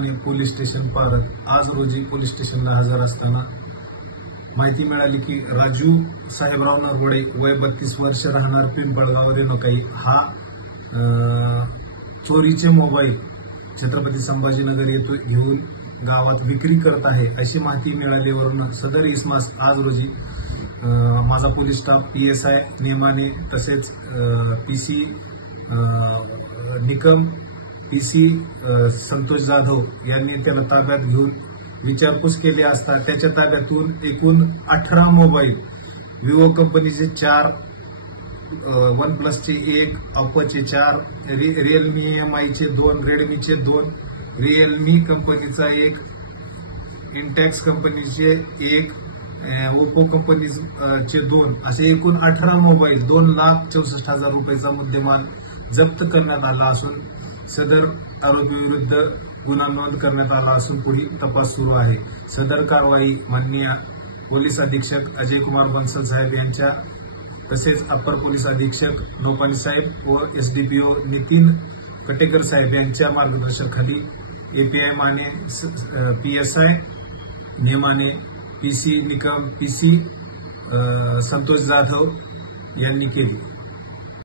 नेमाने police station पारत आज रोजी पोलीस स्टेशनला हजर असताना माहिती मिळाली की राजू साहेबराव नरवडे वय 32 वर्ष राहणार पिंपळगाव रेणुकाई हा चोरीचे मोबाईल छत्रपती संभाजीनगर येथे घेऊन गावात विक्री करत आहे अशी माहिती मिळाल्यावरून सदर इसमास आज रोजी माझा पोलीस स्टाफ PSI नेमाने तसेच PC निकम PC संतोष जाधव यांनी त्याला ताब्यात घेऊन विचारपूस केली असता त्याच्या ताब्यातून एकूण 18 मोबाईल विवो कंपनीचे 4 OnePlusचे 1 Oppoचे 4 रिअलमी MIचे 2 रेडमीचे 2 रिअलमी कंपनीचा 1 इंटेक्स कंपनीचे 1 ओप्पो कंपनीचे 2 असे एकूण 18 मोबाईल 2,64,000 रुपयाचा मुद्देमाल जप्त करण्यात आला असून सदर आरोपीविरुद्ध गुन्हा नोंद करण्यात आला असून पुढील तपास सुरू आहे। सदर कारवाई माननीय पोलीस अधीक्षक अजय कुमार बन्सल साहेब यांच्या तसेच अप्पर पोलीस अधीक्षक नोपाली साहेब व SDPO नितीन कटेकर साहेब यांच्या मार्गदर्शनाखाली API माने PSI नेमाने PC निकम PC संतोष जाधव यांनी केली।